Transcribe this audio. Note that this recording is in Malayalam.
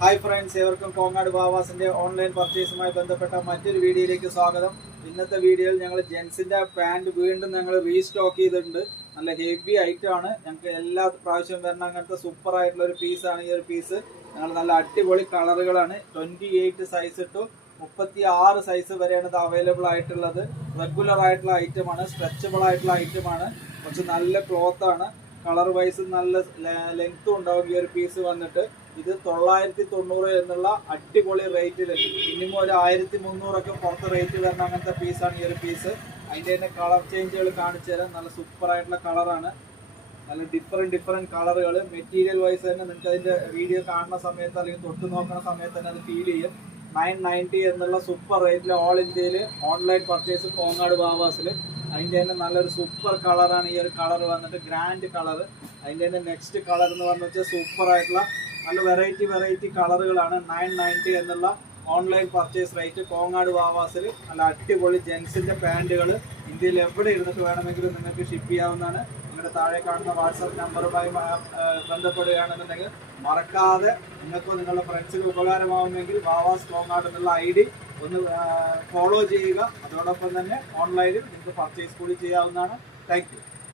ഹായ് ഫ്രണ്ട്സ്, ഏവർക്കും കോങ്ങാട് ബാവാസിന്റെ ഓൺലൈൻ പർച്ചേസുമായി ബന്ധപ്പെട്ട മറ്റൊരു വീഡിയോയിലേക്ക് സ്വാഗതം. ഇന്നത്തെ വീഡിയോയിൽ ഞങ്ങൾ ജെൻസിന്റെ പാൻറ് വീണ്ടും ഞങ്ങൾ റീസ്റ്റോക്ക് ചെയ്തിട്ടുണ്ട്. നല്ല ഹെവി ഐറ്റം ആണ്. ഞങ്ങൾക്ക് എല്ലാ പ്രാവശ്യവും വരുന്ന അങ്ങനത്തെ സൂപ്പർ ആയിട്ടുള്ള ഒരു പീസാണ് ഈ ഒരു പീസ്. ഞങ്ങൾ നല്ല അടിപൊളി കളറുകളാണ്. 28 സൈസ് ടു 36 സൈസ് വരെയാണ് ഇത് അവൈലബിൾ ആയിട്ടുള്ളത്. റെഗുലർ ആയിട്ടുള്ള ഐറ്റമാണ്, സ്ട്രെച്ചബിൾ ആയിട്ടുള്ള ഐറ്റമാണ്. കുറച്ച് നല്ല ക്ലോത്ത് ആണ്. കളർ വൈസ് നല്ല ലെങ്ത്തും ഉണ്ടാവും. ഈ ഒരു പീസ് വന്നിട്ട് ഇത് 990 എന്നുള്ള അടിപൊളി റേറ്റിൽ മിനിമം ഒരു 1300 പുറത്ത് റേറ്റ് വരുന്ന അങ്ങനത്തെ പീസാണ് ഈ ഒരു പീസ്. അതിൻ്റെ തന്നെ കളർ ചേഞ്ചുകൾ കാണിച്ചു തരാം. നല്ല സൂപ്പർ ആയിട്ടുള്ള കളറാണ്. നല്ല ഡിഫറെൻറ്റ് കളറുകൾ. മെറ്റീരിയൽ വൈസ് തന്നെ നിങ്ങൾക്ക് അതിൻ്റെ വീഡിയോ കാണുന്ന സമയത്ത് അല്ലെങ്കിൽ തൊട്ട് നോക്കുന്ന സമയത്ത് തന്നെ അത് ഫീൽ ചെയ്യും. 990 എന്നുള്ള സൂപ്പർ റേറ്റിൽ ഓൾ ഇന്ത്യയിൽ ഓൺലൈൻ പർച്ചേസ് കോങ്ങാട് ബാവാസിൽ. അതിൻ്റെ തന്നെ നല്ലൊരു സൂപ്പർ കളറാണ് ഈ ഒരു കളർ വന്നിട്ട്, ഗ്രാൻഡ് കളർ. അതിൻ്റെ തന്നെ നെക്സ്റ്റ് കളർ എന്ന് പറഞ്ഞു വെച്ചാൽ സൂപ്പർ ആയിട്ടുള്ള നല്ല വെറൈറ്റി കളറുകളാണ്. 990 എന്നുള്ള ഓൺലൈൻ പർച്ചേസ് റേറ്റ് കോങ്ങാട് ബാവാസിൽ. നല്ല അടിപൊളി ജെൻസിൻ്റെ പാൻറ്റുകൾ ഇന്ത്യയിൽ എവിടെ ഇരുന്നിട്ട് വേണമെങ്കിലും നിങ്ങൾക്ക് ഷിപ്പ് ചെയ്യാവുന്നതാണ്. നിങ്ങളുടെ താഴെ കാണുന്ന വാട്സാപ്പ് നമ്പറുമായി ബന്ധപ്പെടുകയാണെന്നുണ്ടെങ്കിൽ മറക്കാതെ നിങ്ങൾക്കോ നിങ്ങളുടെ ഫ്രണ്ട്സിന് ഉപകാരമാവുമെങ്കിൽ ബാവാസ് കോങ്ങാട് എന്നുള്ള ID ഒന്ന് ഫോളോ ചെയ്യുക. അതോടൊപ്പം തന്നെ ഓൺലൈനിൽ നിങ്ങൾക്ക് പർച്ചേസ് കൂടി ചെയ്യാവുന്നതാണ്. Thank you.